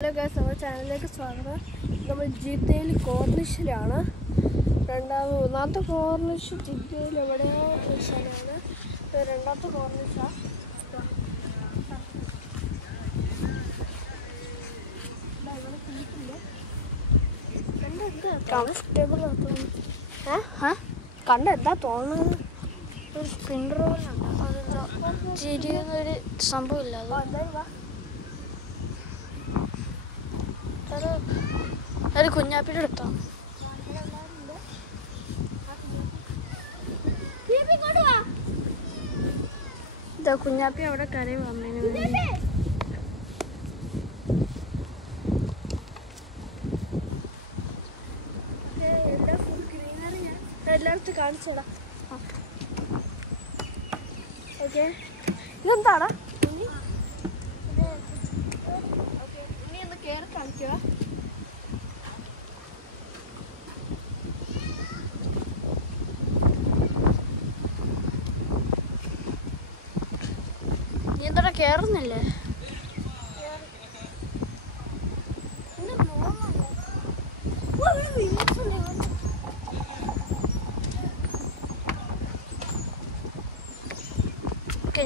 Hello guys, നമ്മുടെ ചാനലിലേക്ക് സ്വാഗതം. നമ്മൾ ജിദ്ദയിൽ കോർണിഷിലാണ്. ഒന്നാമത്തെ കോർണിഷ് ജിദ്ദയിൽ എവിടെയോ ഒരു സ്ഥലമാണ്. രണ്ടാമത്തെ കോർണിഷാണ്. കംഫർട്ടബിൾ കണ്ട എന്താ തോന്നുന്നത്? ഒരു സ്പ്രിൻ്റ് റോളുണ്ട്. ചിരിയുന്നൊരു സംഭവമില്ല. അത് കുഞ്ഞാപ്പിയുടെ അടുത്താ. ഇതാ കുഞ്ഞാപ്പി അവിടെ കരയും അമ്മേനെ വേണ്ടി. എല്ലാം ഫുൾ ഗ്രീനറിയാണ്. എല്ലായിടത്തും കാണിച്ചോടാ. ഓക്കെ, ഇതെന്താടാ? ഇനി ഒന്ന് കയറി കാണിക്കുക. നീ എന്താ കേറുന്നില്ലേ?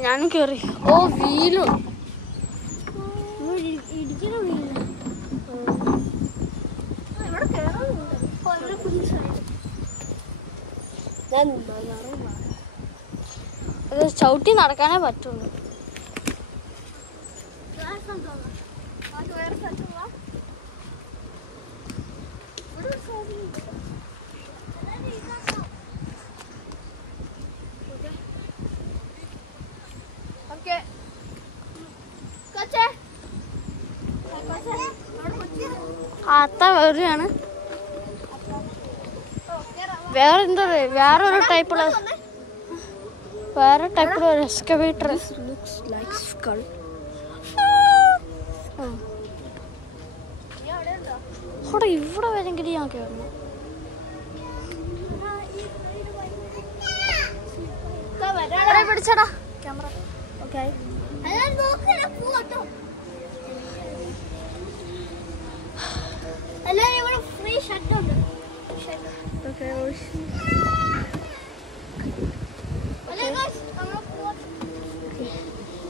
ഞാനും കേറി. ഓ, വീലും ഇടിക്കുന്ന വീല്. ഇവിടെ കയറാനുണ്ട്. അത് ചവിട്ടി നടക്കാനേ പറ്റുള്ളൂ. അത്ത വേറെയാണ്. വേറൊരു ടൈപ്പുള്ള ഒരു എക്സ്കവേറ്റർ. അവിടെ ഇവിടെ വരെങ്കിൽ ഞാൻ കയറണം. പിടിച്ചടാ ക്യാമറ. ഓക്കെ, ഫ്രീ ഷട്ട് ഉണ്ട്.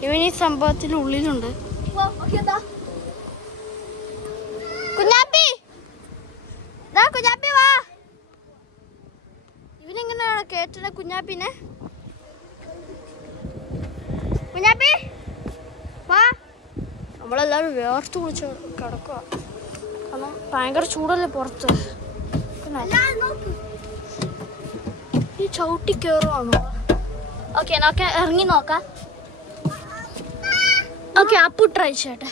ഇവൻ ഈ സംഭവത്തിന് ഉള്ളിലുണ്ട്. കുഞ്ഞാപ്പി, കുഞ്ഞാപ്പി വാ. ഇവനെങ്ങനെയാണ് കേട്ടത്? കുഞ്ഞാപ്പിനെ കുഞ്ഞാപ്പി വാ. നമ്മളെല്ലാവരും വേർത്ത് കുളിച്ച് കിടക്കുക. കാരണം ഭയങ്കര ചൂടല്ലേ പുറത്ത്. ഈ ചവിട്ടി കയറുവാണോ? ഓക്കെ, നോക്കാം, ഇറങ്ങി നോക്കാം. ഓക്കെ, അപ്പു ട്രൈ ചെയ്യട്ടെ.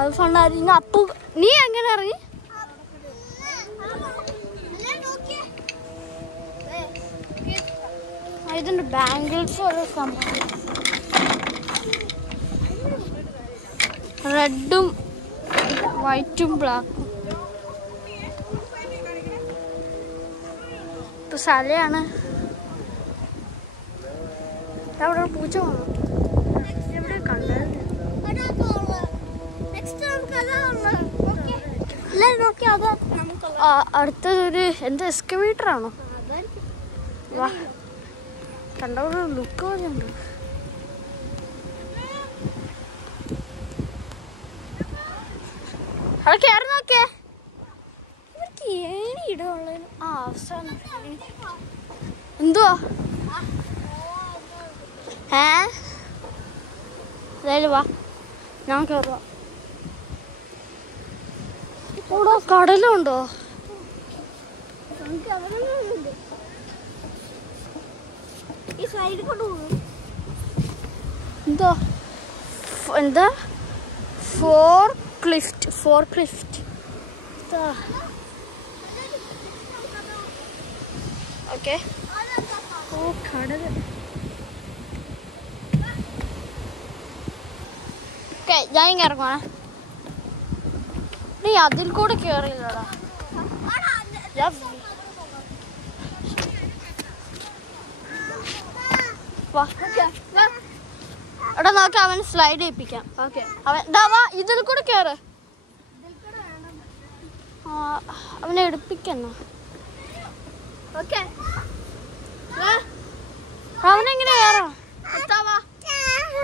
അത് ഫണ്ടായിരുന്നു. അപ്പു, നീ എങ്ങനെ ഇറങ്ങി? ഇതിന്റെ ബാംഗിൾസ് ഒരു സംഭവം. റെഡും വൈറ്റും ബ്ലാക്കും. ഇപ്പൊ സ്ഥലമാണ്. അവിടെ പൂച്ച വന്നു. എവിടെ കണ്ടായിരുന്നു? അടുത്തതൊരു എന്താ എക്സ്കവേറ്റർ ആണോ? വാ, കണ്ട ഒരു ലുക്ക് പോലെയുണ്ട്. അത് കയറി നോക്കിയേ. ഇവർക്ക് ഏണി ഇടുള്ള അവസാനം എന്തുവാ? അതായത് വാ, ഞാൻ കയറുക. ഇവിടെ കടലുണ്ടോ? എന്താ ഫോർ ക്ലിഫ്റ്റ്. ഓക്കെ, ഓ കടല്. ഓക്കെ, ഞാൻ ഇറങ്ങുവാ. നീ അതിൽ കൂടെ കേറിയില്ലടാ. Lovely. വാ എടാ നോക്കാം അവൻ സ്ലൈഡ് ചെയ്യിപ്പിക്കാം. അവൻ വാ ഇതിൽ കൂടെ കയറ്. അവനെ എടുപ്പിക്കുന്ന അവനെങ്ങനെ കയറാം?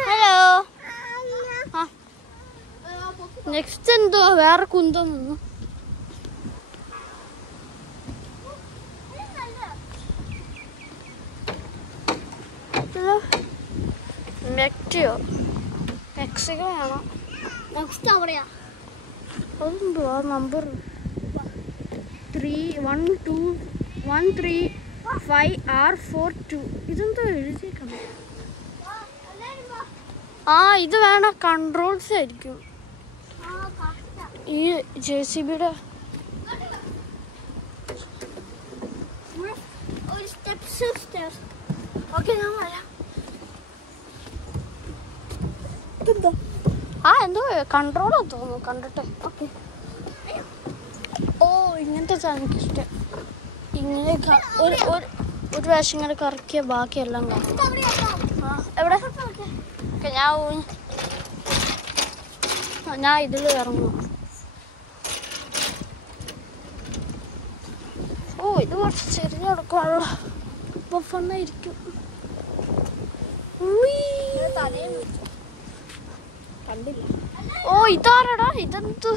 ഹലോ. നെക്സ്റ്റ് എന്തോ വേറെ കുന്തം വന്നു. മെക്സിക്കോ മെക്സിക്കോ ആണോ? നെക്സ്റ്റ് അവിടെയാ. അതെന്തോ ആ നമ്പർ 3121355R42 ഇതെന്തോ എഴുതിയേക്കണം. ആ ഇത് വേണം കൺട്രോൾസ് ആയിരിക്കും ഈ JCBയുടെ. എന്തോ കൺട്രോളോ തോന്നുന്നു കണ്ടിട്ടെ. ഓക്കെ. ഓ ഇങ്ങനത്തെ എനിക്കിഷ്ടം. ഇങ്ങനെ ഒരു പ്രാവശ്യം ഇങ്ങനെ കറക്കിയ ബാക്കിയെല്ലാം കാണും. എവിടെ? ഓക്കെ ഞാൻ ഇതിൽ ഇറങ്ങും. ഓ ഇത് കുറച്ച് ചെറിയ കൊടുക്കാനുള്ള അപ്പോൾ ഫണ്ണായിരിക്കും. കണ്ടില്ല. ഓ ഇതാരടാ ഇതെന്ത്?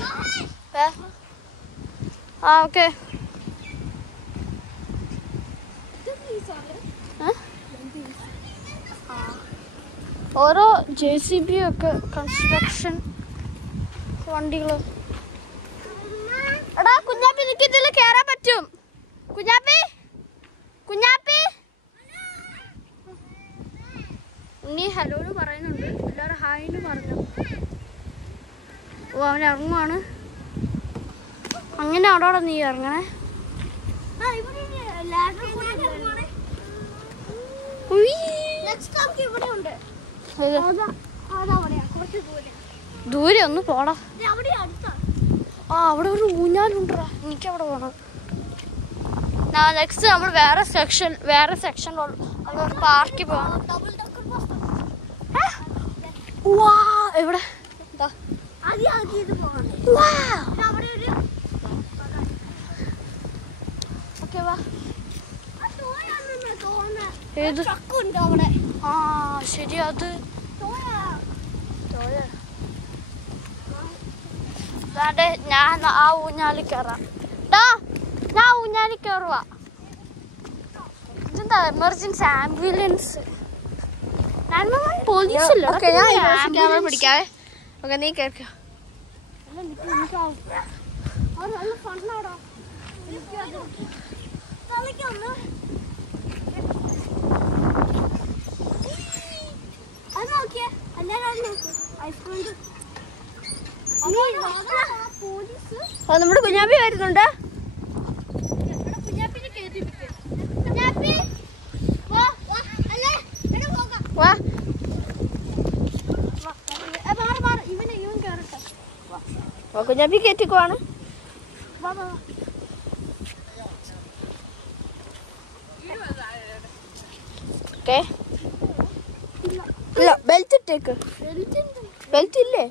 ഓക്കെ. ഓരോ JCB ഒക്കെ കൺസ്ട്രക്ഷൻ വണ്ടികൾ. എടാ കുഞ്ഞാപ്പി നിനക്ക് ഇതിൽ കയറാൻ പറ്റും. കുഞ്ഞാപ്പി നീ ഹലോന്ന് പറയുന്നുണ്ട്. എല്ലാവരും ഹായ്ന്ന് പറഞ്ഞു. ഓ അവൻ ഇറങ്ങുവാണ്. അങ്ങനെ അവിടെ നീ ഇറങ്ങണേ. ദൂരെ ഒന്ന് പോടാ. ആ അവിടെ ഒരു ഊഞ്ഞാലുണ്ടാ. എനിക്ക് അവിടെ പോണം. നെക്സ്റ്റ് നമ്മൾ വേറെ സെക്ഷൻ പാർക്കിൽ പോകണം. എവിടെ? ഓക്കെ വാ. ഏത്? ആ ശരി അത് ഞാൻ ആ ഊഞ്ഞാലിൽ കയറാം. ഞാൻ ഊഞ്ഞാലിൽ കയറുക. ഇതെന്താ എമർജൻസി ആംബുലൻസ്? പോലീസില്ല. പിടിക്കാവേ. ഓക്കെ നീ കേൾക്കാം. നമ്മുടെ കുഞ്ഞാപ്പി വരുന്നുണ്ട്. കുഞ്ഞാപ്പി കയറ്റിക്കുവാണ്. ഇല്ല ബെൽറ്റ് ഇട്ടേക്ക്. ബെൽറ്റ് ഇല്ലേ?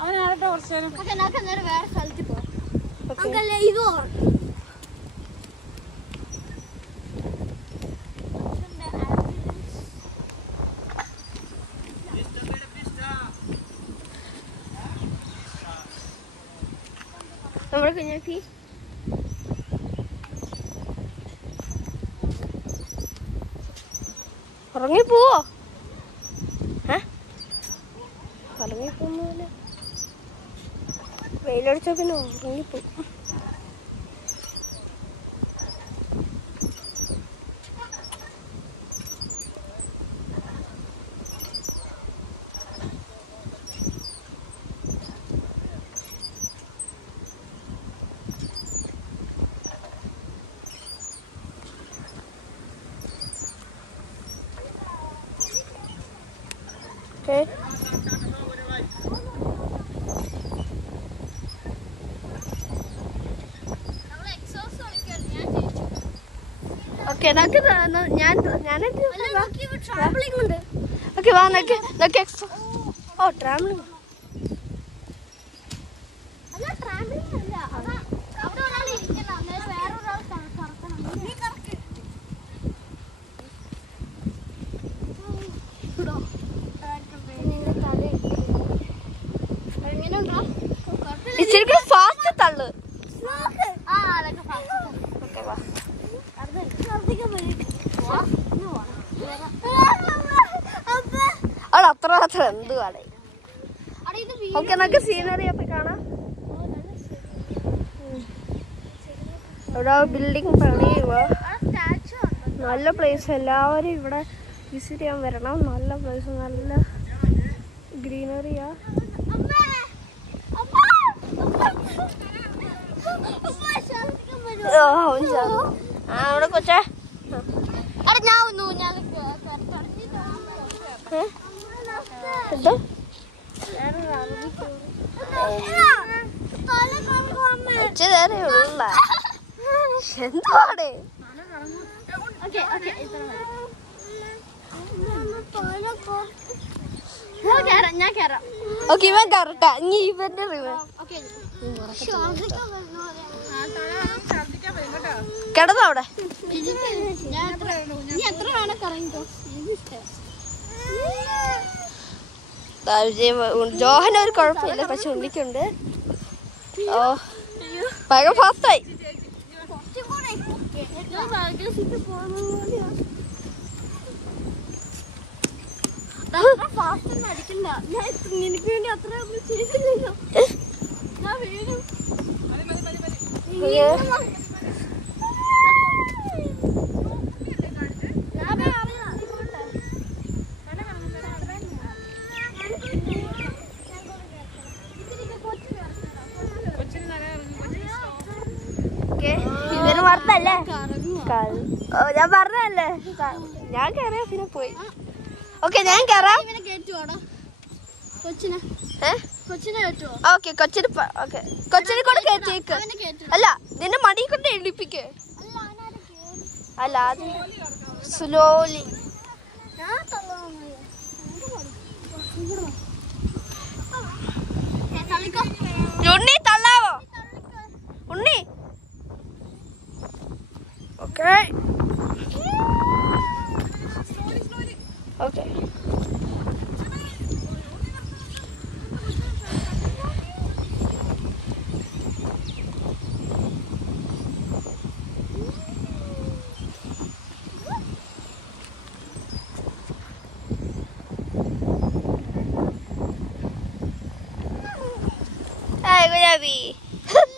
അവനാരട്ടെ കുറച്ച് നേരം വേറെ സ്ഥലത്ത് പോകാം. ഇതോ നമ്മുടെ കുഞ്ഞാപ്പി ഉറങ്ങിപ്പോവോ? ഉറങ്ങിപ്പോന്നല്ലേ. വെയിലടിച്ച പിന്നെ ഉറങ്ങിപ്പോവും. ഓക്കെ ഓക്കെ നമുക്ക് ട്രാവലിംഗ് ഉണ്ട്. ഓക്കെ വാ നോക്കി ഓ ട്രാവലിംഗ് ഇച്ചിരി ഫാസ്റ്റ് തള്ളു. അവിടെ അത്ര മാത്രം എന്തുവാണ്. ഓക്കെ നമുക്ക് സീനറി ഒക്കെ കാണാം. ഇവിടെ ബിൽഡിംഗ് പണിയുക. നല്ല പ്ലേസ്, എല്ലാവരും ഇവിടെ വിസിറ്റ് ചെയ്യാൻ വരണം. നല്ല പ്ലേസ്, നല്ല ഗ്രീനറിയാ. അവിടെ കൊച്ചേ എന്താണ് ഞാൻ കേറാം. ഓക്കെ ഇവൻ കറക്റ്റാ. ഇനി ഇവന്റെ കിടന്നോ അവിടെ. ജോഹൻ ഒരു കുഴപ്പമില്ല, പക്ഷെ ഉണ്ണിക്കുണ്ട്. ഓ ഭയങ്കര ഫാസ്റ്റായി. എനിക്ക് വേണ്ടി അത്ര ചെയ്തില്ലല്ലോ. ഇവര് മറന്നല്ലേ, ഞാൻ പറഞ്ഞല്ലേ. ഞാൻ കയറിയ പിന്നെ പോയി. ഓക്കെ ഞാൻ കയറാം. ഓക്കെ കൊച്ചിന് കൊച്ചിനെ കൊണ്ട് കയറ്റിയേക്ക്. അല്ല നിന്നെ മടി കൊണ്ട് എഴുതിപ്പിക്ക്. അല്ല അത് സ്ലോലി. ഉണ്ണി തള്ളാവോ ഉണ്ണി? ഓക്കെ ഓക്കെ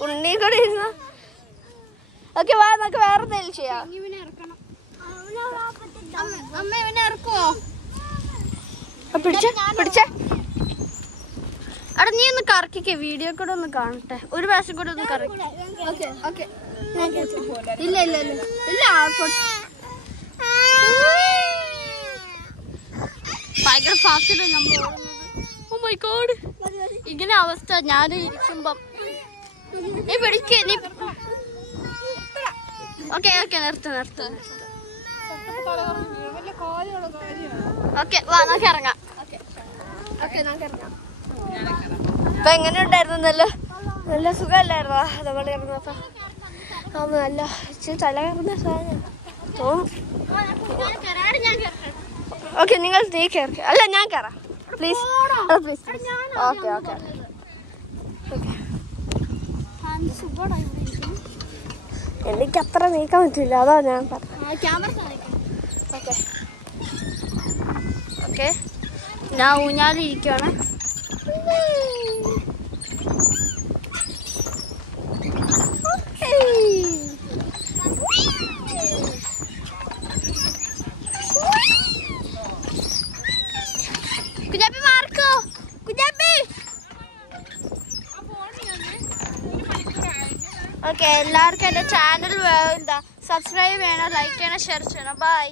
ഉണ്ണി കൂടെ ഇരുന്ന. ഓക്കെ വാ നമുക്ക് വേറെ എന്തെങ്കിലും ചെയ്യാം. പിടിച്ചേ അവിടെ നീ ഒന്ന് കറക്കിക്കേ. വീഡിയോ കൂടെ ഒന്ന് കാണട്ടെ. ഒരു പ്രാവശ്യം കൂടെ ഒന്ന് കറക്കി. ഇല്ല ഇല്ല ഇല്ല ഇല്ല ഭയങ്കര ഫാസ്റ്റിലാണ് നമ്മൾ ഓടുന്നത്. ഓ മൈ ഗോഡ് ഇങ്ങനെ അവസ്ഥ. ഞാൻ ഇരിക്കുമ്പം നീ പിടിക്കേ നീ. ഓക്കെ ഓക്കെ നിർത്ത. ഓക്കെ വാ നമുക്ക് ഇറങ്ങാം. അപ്പൊ എങ്ങനെ ഉണ്ടായിരുന്നു? നല്ല സുഖമല്ലായിരുന്നോ നമ്മൾ ഇറങ്ങുന്നപ്പോ? നല്ല ഇച്ചിരി തല കയറുന്ന സാധനം തോന്നും. ഓക്കെ നിങ്ങൾ നീ കയറി. അല്ല ഞാൻ കയറാം പ്ലീസ്. Okay okay okay. എനിക്ക് അത്ര നീക്കാൻ പറ്റില്ല, അതാ ഞാൻ പറഞ്ഞത്. ഓക്കെ ഓക്കെ ഞാൻ ഊഞ്ഞാലിരിക്കുകയാണ്. കുഞ്ഞാപ്പി മാർക്കോ കുഞ്ഞാപ്പി. ഓക്കെ എല്ലാവർക്കും എൻ്റെ ചാനൽ സബ്സ്ക്രൈബ് ചെയ്യണം, ലൈക്ക് ചെയ്യണം, ഷെയർ ചെയ്യണം. ബൈ.